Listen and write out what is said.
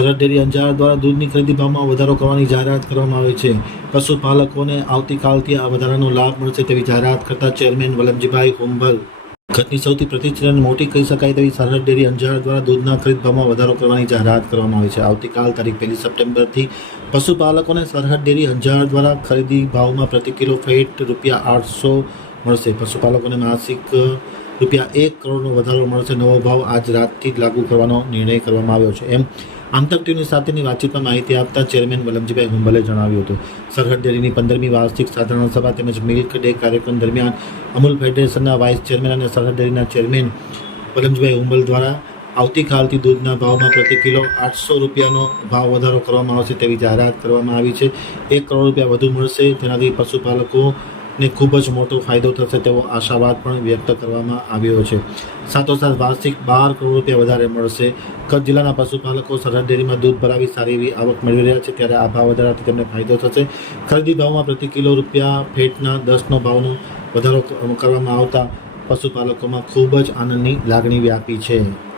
સરહદ ડેરી અંજાર દ્વારા દૂધની ખરીદી ભાવમાં વધારો કરવાની જાહેરાત કરવામાં આવી છે. પશુપાલકોને આવતીકાલથી આ વધારાનો લાભ મળશે તેવી જાહેરાત કરતા ચેરમેન વલમજીભાઈ હુંબલ ઘટની સૌથી પ્રતિષ્ઠિત મોટી કહી શકાય તેવી સરહદ ડેરી અંજાર દ્વારા દૂધના ખરીદ ભાવમાં વધારો કરવાની જાહેરાત કરવામાં આવી છે. આવતીકાલ તારીખ પહેલી સપ્ટેમ્બરથી પશુપાલકોને સરહદ ડેરી અંજાર દ્વારા ખરીદી ભાવમાં પ્રતિ કિલો ફેટ રૂપિયા આઠસો મળશે. પશુપાલકોને માસિક રૂપિયા એક કરોડનો વધારો મળશે. નવો ભાવ આજ રાતથી જ લાગુ કરવાનો નિર્ણય કરવામાં આવ્યો છે. એમ આમતક ટીવી સાથેની વાતચીતમાં માહિતી આપતા ચેરમેન વલમજીભાઈ હુંબલે જણાવ્યું હતું. સરહદ ડેરીની પંદરમી વાર્ષિક સાધારણ સભા તેમજ મિલ્ક ડે કાર્યક્રમ દરમિયાન અમૂલ ફેડરેશનના વાઇસ ચેરમેન અને સરહદ ડેરીના ચેરમેન વલમજીભાઈ હુંબલ દ્વારા આવતીકાલથી દૂધના ભાવમાં પ્રતિ કિલો આઠસો રૂપિયાનો ભાવ વધારો કરવામાં આવશે તેવી જાહેરાત કરવામાં આવી છે. એક કરોડ રૂપિયા વધુ મળશે. જેનાથી પશુપાલકોને ખૂબ જ મોટો ફાયદો થશે તેવો આશાવાદ પણ વ્યક્ત કરવામાં આવ્યો છે. સાથોસાથ વાર્ષિક બાર કરોડ રૂપિયા વધારે મળશે. કચ્છ જિલ્લાના પશુપાલકો સરહદ ડેરીમાં દૂધ ભરાવી સારી એવી આવક મેળવી રહ્યા છે. ત્યારે આ ભાવ વધારાથી તેમને ફાયદો થશે. ખરીદી ભાવમાં પ્રતિ કિલો રૂપિયા ફેટના દસનો ભાવનો વધારો કરવામાં આવતા પશુપાલકોમાં ખૂબ જ આનંદની લાગણી વ્યાપી છે.